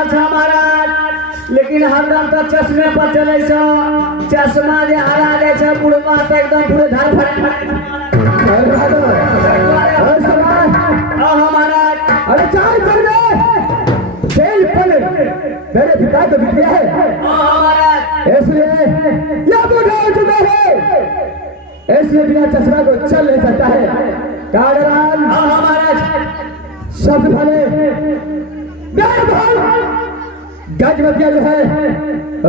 रहा था महाराज, लेकिन हरदम तो चश्मे पर चले छो, चश्मा जे हरा दे छो बुढ़वा तो एकदम पूरे धर महाराज। अरे चाय कर दे तेल पले मेरे पिता तो बिक गया है महाराज, इसलिए या तो ढल चुका है, इसलिए बिना चश्मा को चल नहीं सकता है। कागरान महाराज, सबसे पहले गजमतिया जो है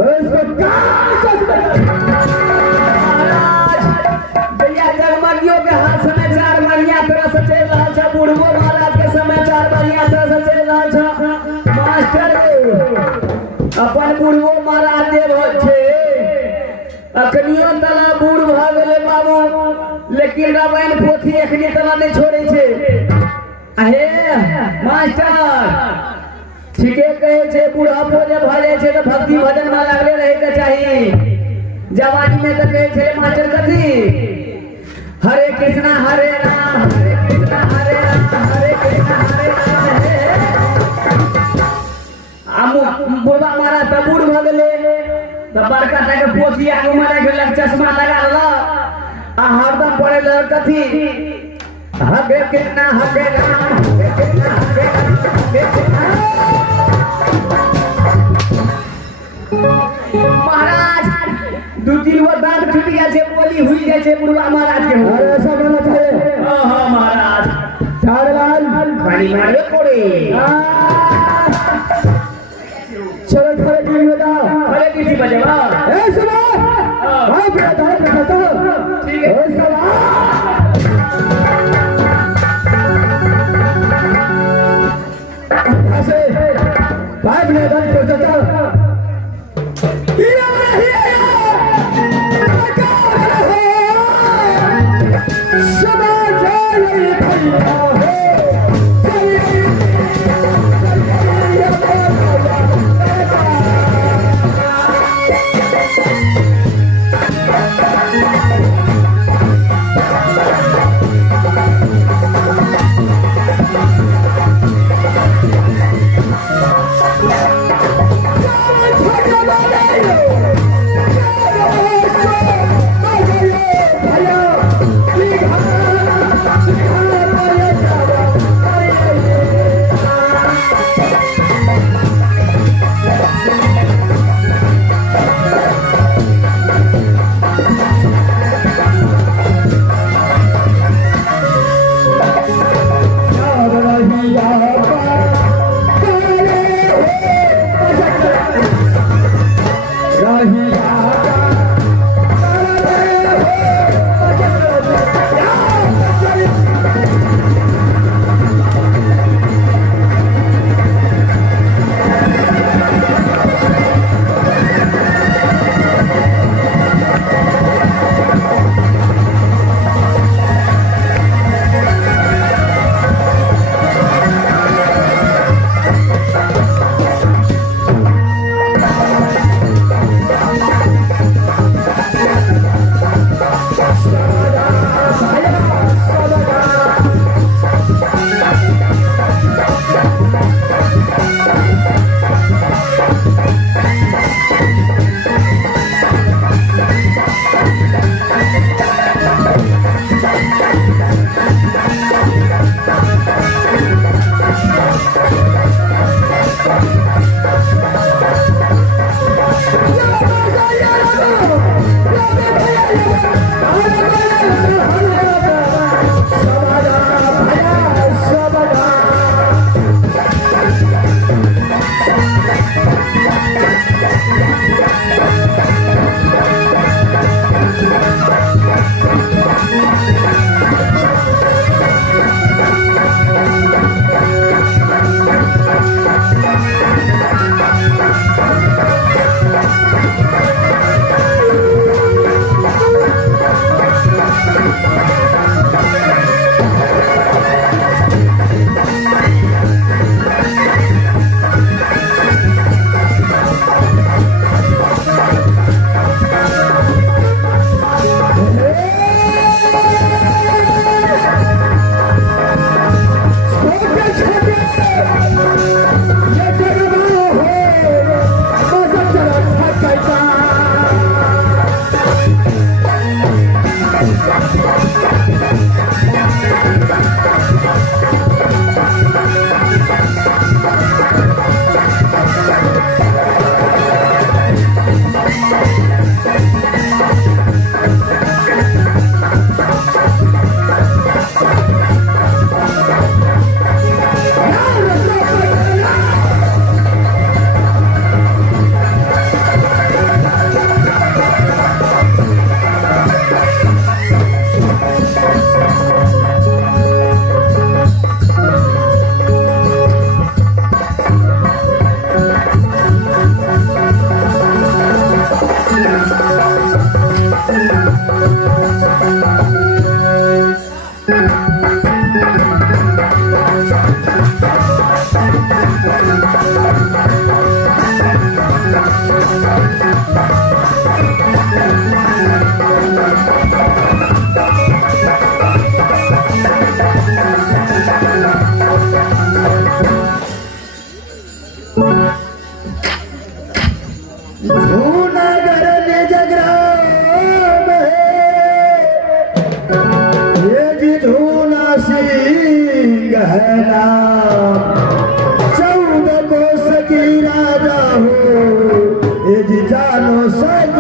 उसको भैया जगमगियों के हाथ समाचार बढ़िया तरह से चल रहा था, बुढ़बो महाराज के समाचार बढ़िया तरह से चल रहा था। मास्टर अपन बुढ़बो महाराज देव छे, अखनियो तना बूढ़ भ गेले बाबू, लेकिन रामायण पोथी एखनी तना नहीं छोड़े छे। अहे मास्टर ठीके कहे छे, बुढ़ापो जे भ जाय छे तो भक्ति भजन में लागले रहे के चाहिए। जवानी में तो कहे छे मास्टर कथी, हरे कृष्णा हरे राम, हरे कृष्णा हरे राम, हरे कृष्णा हरे राम। बुढ़वा मारा तो बूढ़ भ गेले, तो बड़का टाके पोथी आगू में रख चश्मा लगा ला आ हरदम पड़े लड़ कथी, हरे कृष्णा हरे राम, हरे कृष्णा हरे राम, हरे कृष्णा। महाराज दो तीन वो दांत टूट गया छे, बोली हुई जाय छे बुढ़वा महाराज के। अरे ऐसा करना चाहिए। हां महाराज, झाड़लाल पानी मारे कोड़े चलो खड़े टीम में जाओ, खड़े पीठी बजेवा। ए सुनो हां बेटा दांत रखता हूं, ठीक है। ओ सवाल ऐसे पाइप ले दांत को चलता जूनागढ़ निज ग्राम है, ये जी धूना सिंह है नाम। 14 कोस की राजा हो, ये जी जानो सच।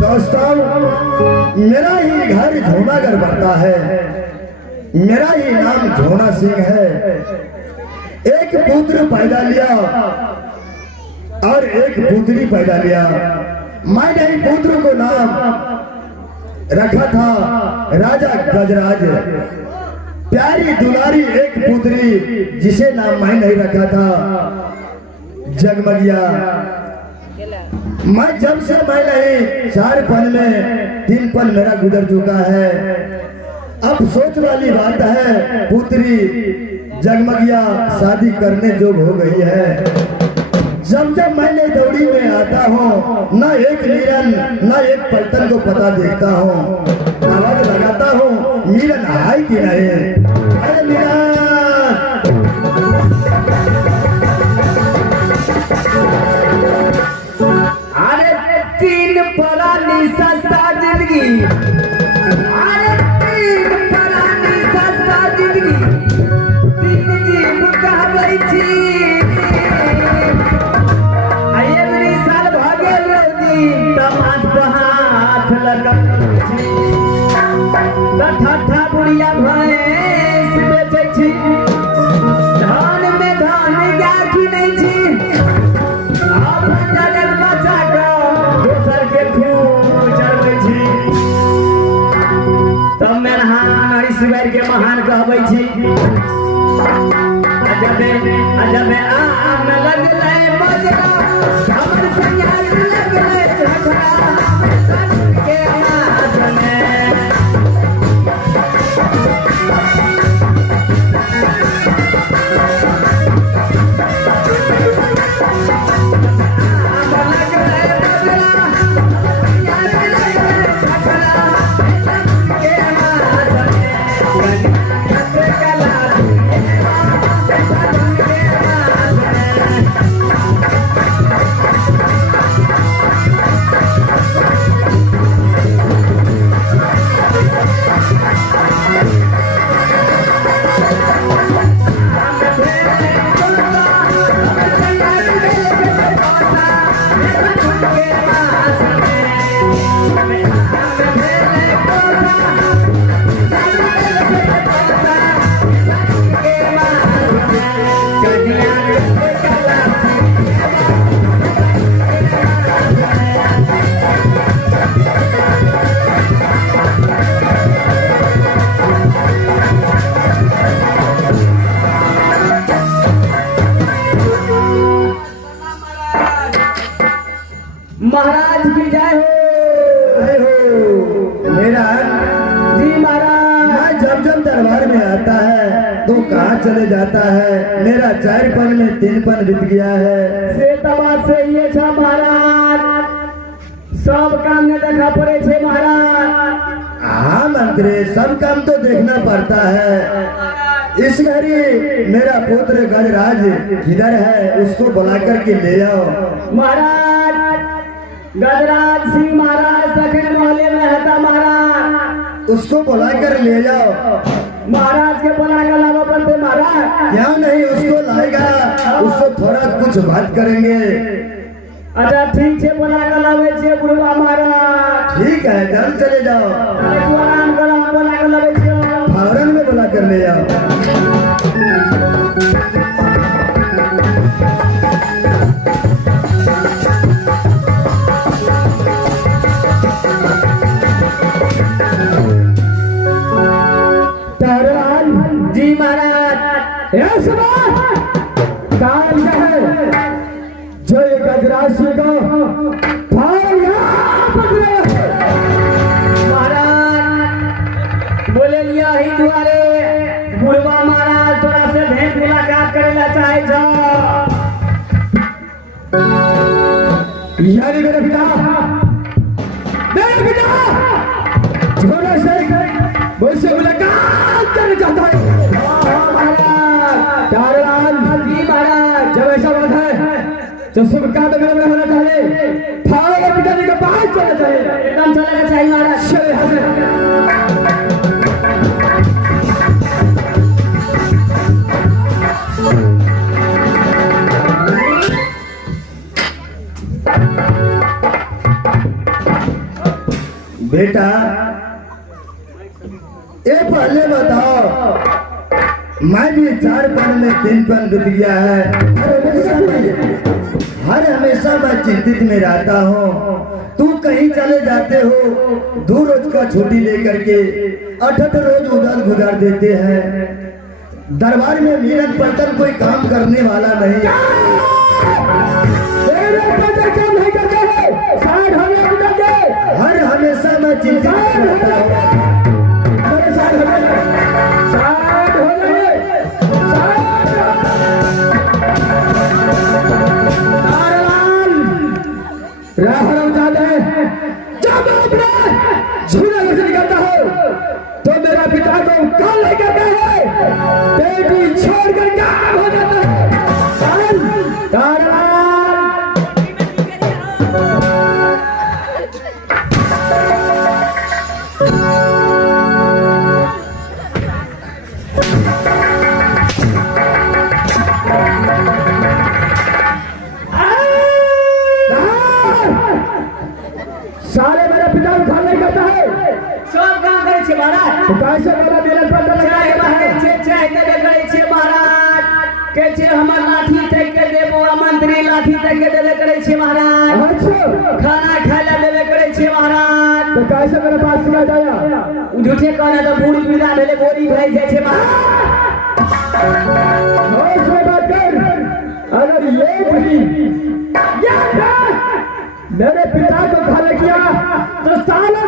दोस्तों, मेरा ही घर जूनागढ़ पड़ता है, मेरा ही नाम झोना सिंह है। एक पुत्र पैदा लिया और एक पुत्री पैदा लिया। मैंने ही पुत्र को नाम रखा था राजा गजराज। प्यारी दुलारी एक पुत्री जिसे नाम मैं नहीं रखा था जगमगिया। मैं जब से मैं नहीं 4 पल में 3 पल मेरा गुजर चुका है। अब सोच वाली बात है, पुत्री जगमगिया शादी करने जोग हो गई है। जब जब मैं दौड़ी में आता हूँ, न एक मीरन न एक पलटन को पता देखता हूँ। आवाज लगाता हूँ, मीरन आए कि नहीं? अरे मीरन! अरे 3 परानी सस्ता जिंदगी, अरे 3 परानी सस्ता जिंदगी, 3 जीव कहबै छी। आये मेरी साल भागे लोगी, तमाश पे हाथ लगबै छी। ठट्ठा बुढ़िया भैंस बेचै छी, धान में धान गाठी नहीं छी। के महान कहबै छी। अजबे आम लगलै बजरा, हमर संगा लगलै झगड़ा के हाथ में। आम लगलै बजरा, संगा लगलै झगड़ा के हाथ में। महाराज की जय हो। मेरा जी महाराज, जब दरबार में आता है तो कहाँ चले जाता है? मेरा 4 पल में 3 पल बीत गया है। से तबाद से ये छा महाराज, सब काम ने देखा पड़े छे महाराज। हाँ मंत्री, सब काम तो देखना पड़ता है। इस घड़ी मेरा पुत्र गजराज किधर है? उसको बुला करके ले आओ। महाराज गजराज सिंह महाराज दक्षिण मोहल्ले में रहता महाराज। उसको बुला कर ले जाओ। महाराज के बुला कर लाना पड़ते महाराज। क्या नहीं, उसको लाएगा, उसको थोड़ा कुछ बात करेंगे। अच्छा ठीक है, बुला कर लावे छे बुढ़वा महाराज। ठीक है, जल्द चले जाओ। आराम करो, बुला कर लावे छे। फौरन में बुला कर ले जाओ। जी महाराज, काम क्या है? जो ये गजराज सिंह को महाराज बोले लिया ही दुआरे बुढ़वा महाराज थोड़ा से भेंट मुलाकात करेला चाहे छो। यानी मेरे पिता झोला से मुझसे मुलाकात करना चाहता है। हाँ महाराज। प्यारेलाल जी महाराज, जब ऐसा बात है तो शुभ काम में होना चाहिए, ठाकुर पिताजी के पास चलना चाहिए, एकदम चलना चाहिए महाराज। चलिए यहाँ से। बेटा ये पहले बताओ, मैं भी 4 पन में 3 पन बीत गया है, हर हमेशा मैं चिंतित में रहता हूँ। तू कहीं चले जाते हो 2 रोज का छुट्टी लेकर के, 8 रोज उधर गुजार देते हैं। दरबार में मीरत पलटन कोई काम करने वाला नहीं है। हर हमेशा मैं चिंतित रहता हूँ। निकलता हो तो मेरा पिता को कल लेकर गए, बेटी छोड़कर क्या हो जाता है। सारे मेरा पिता उठा नहीं करता है, सब काम करे छे महाराज। कैसे मेरा मेरा पता चाहे महाराज चाहे करे छे महाराज, के छे हमर लाठी तक के देबो, मंत्री लाठी तक के देले करे छे महाराज। अच्छा, खाना खाइला देले करे छे महाराज। तो कैसे मेरे पास सुना जाया, झूठे कहना तो बूढ़ी विदा भेले बोरी भई जाय छे महाराज। होश में बात कर, अगर ये भी मेरे पिता को खा किया तो साला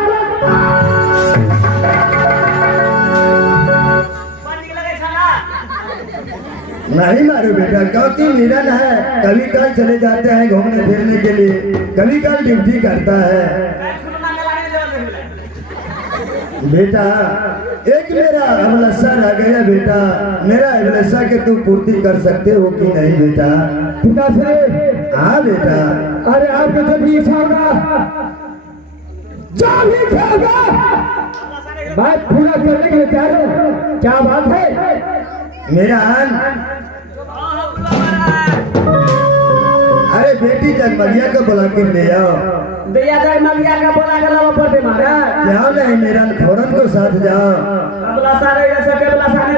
नहीं मारो बेटा, क्योंकि मिलन है, कभी कल चले जाते हैं घूमने फिरने के लिए, कभी कल ड्यूटी करता है। बेटा एक मेरा अभिलाषा रह गया बेटा, मेरा अभिलाषा के तू पूर्ति कर सकते हो कि नहीं बेटा? पिता से। हाँ बेटा। अरे आपको जो भी इच्छा होगा, जो भी इच्छा होगा मैं पूरा करने के लिए तैयार हूँ। क्या बात है मेरा अरे बेटी जगमगिया को बुला के ले आओ। भैया जगमगिया का बोला के लावा पड़ते महाराज। क्या नहीं मेरा फौरन को साथ जाओ। अबला सारे जैसे के अबला सारे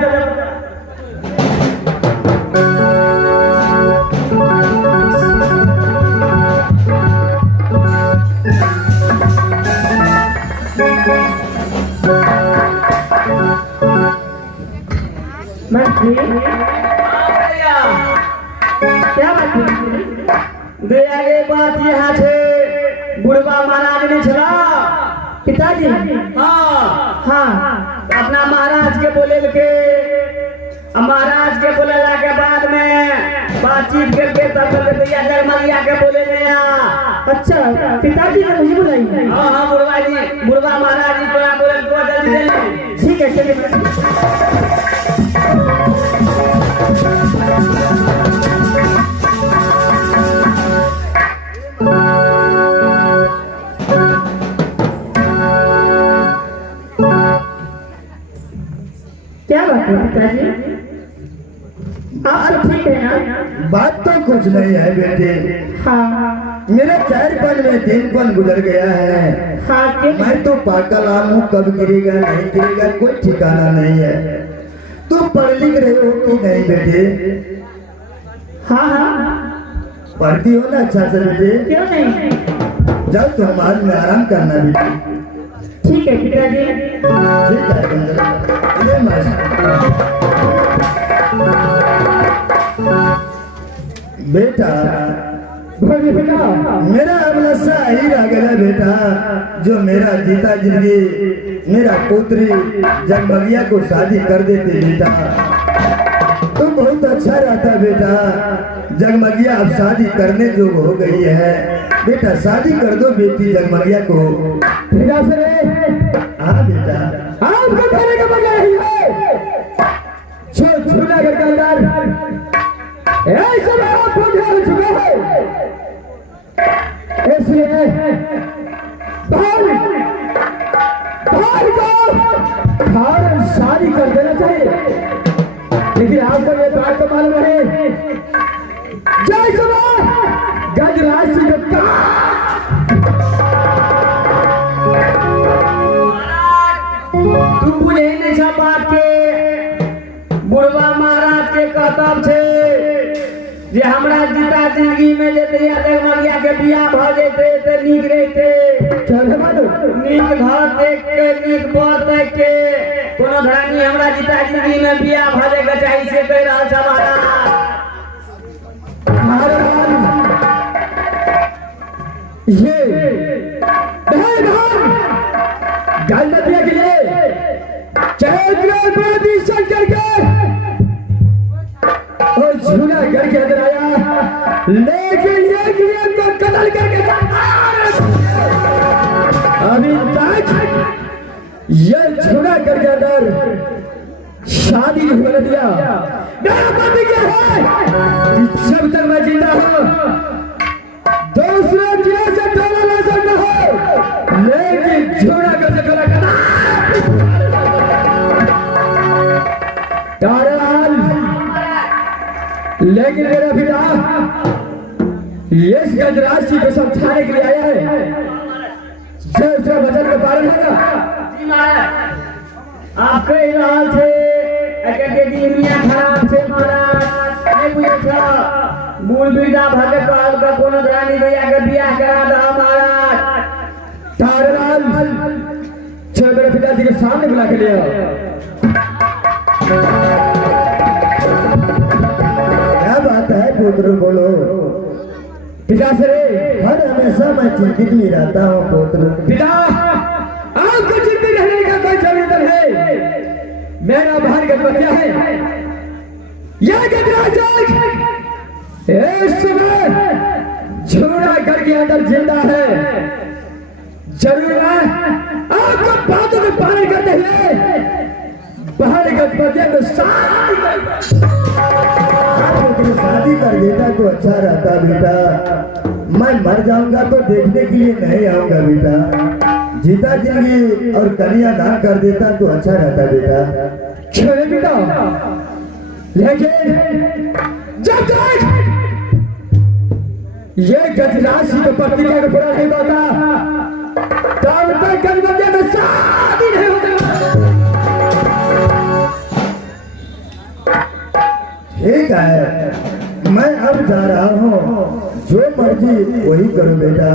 क्या बात दे आगे बात यहाँ छे बुढ़वा महाराज ने चला पिताजी। हाँ हाँ, अपना महाराज के बोले के, महाराज के बोलेला के बाद में बातचीत करके तब भैया जगमगिया के बोले नया। अच्छा, पिताजी ने मुझे बुलाई। हाँ हाँ बुढ़वा जी, बुढ़वा महाराज जी तो बोले तो जल्दी जल्दी। ठीक है चलिए। क्या बात है पिताजी, आप सब ठीक है ना? बात तो कुछ नहीं है बेटे। हाँ मेरे 4 पल में 3 पल गुजर गया है। हाँ मैं तो पागल आम हूँ, कब गिरेगा नहीं गिरेगा कोई ठिकाना नहीं है। तू पढ़ लिख रहे हो कि नहीं बेटे? हाँ हाँ पढ़ती हो ना अच्छा से बेटे? क्यों नहीं? जाओ तो हमारे में आराम करना बेटे। ठीक है पिताजी। ठीक है ये बेटा मेरा अभिलाषा ही रह गया बेटा, जो मेरा जीता जिंदगी मेरा पुत्री जगमगिया को शादी कर देते बेटा तो बहुत अच्छा रहता बेटा। जगमगिया अब शादी करने जो हो गई है बेटा, शादी कर दो बेटी जगमगिया को। ठीक है हाँ बेटा। आपको कहने का मतलब यही है जो जूनागढ़ के अंदर ऐसे में आप हो चुके हैं, इसलिए भाई को खान शादी कर देना चाहिए। लेकिन आपको ये बात तो मालूम है जय जवान गजराज सिंह का तू मुझे नशा बात के बुढ़वा महाराज के कहतब छे जे हमरा जीता जिंदगी में जेते या तक मरिया के बियाह भ जेते ते नीक रहते। चल मानो नीक घर देख के नीक बर देख के कोनो धरानी हमरा जीता जिंदगी में बियाह भ जाए के चाही से कह रहल छ महाराज। ये गल मत दिया कि ये चैत्र शंकर के और जूनागढ़ के अंदर आया, लेकिन ये नियम को कतल करके अभी तक ये जूनागढ़ के अंदर शादी नहीं होने दिया। मेरा प्रतिज्ञा है जब तक मैं जिंदा हूं दूसरे जिले से डोला ला सकता हूं, लेकिन जूनागढ़ से डोला करना लेकिन मेरा पिता यश गजराज सिंह को समझाने के लिए आया है। जो उसका वचन का पालन है ना आप कह रहा थे दुनिया खराब से महाराज मूल बिरदा भगे काल का कोनो रानी भैया के बियाह करा दो महाराज। तारलाल चल मेरे पिताजी के सामने बुला के ले पुत्र बोलो। पिता से हर हमेशा मैं चिंतित ही रहता हूँ पुत्र। पिता आपको चिंतित रहने का कोई जरूरत है। मेरा भाई गजबतिया है यह गजराज इस समय जूनागढ़ के अंदर जिंदा है। जरूर है आपको बातों में पालन करते हुए बाहर गजबतिया को शादी कर देता तो अच्छा रहता बेटा। मैं मर जाऊंगा तो देखने के लिए नहीं आऊंगा बेटा। जीता जिंदगी और कन्या दान कर देता तो अच्छा रहता बेटा। छोड़े बेटा, लेकिन जब तक ये गजराज सिंह प्रतिज्ञा को पूरा नहीं होता तब तक गजबतिया में शादी नहीं होता। ठीक है मैं अब जा रहा हूँ, जो मर्जी वही करो बेटा।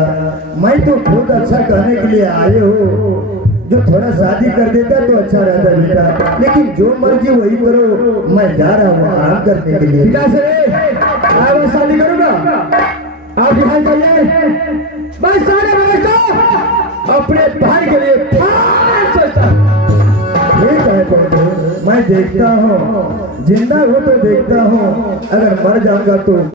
मैं तो बहुत अच्छा करने के लिए आए हो, जो थोड़ा शादी कर देता तो अच्छा रहता बेटा। लेकिन जो मर्जी वही करो, मैं जा रहा हूँ आराम करने के लिए। पिता से मैं शादी करूंगा, आप यहाँ जाइए। मैं सारे व्यवस्था अपने भाई के लिए सोचता हूँ। ठीक है बंधु, मैं देखता हूँ, जिंदा हो तो देखता हूँ, अगर मर जाऊंगा तो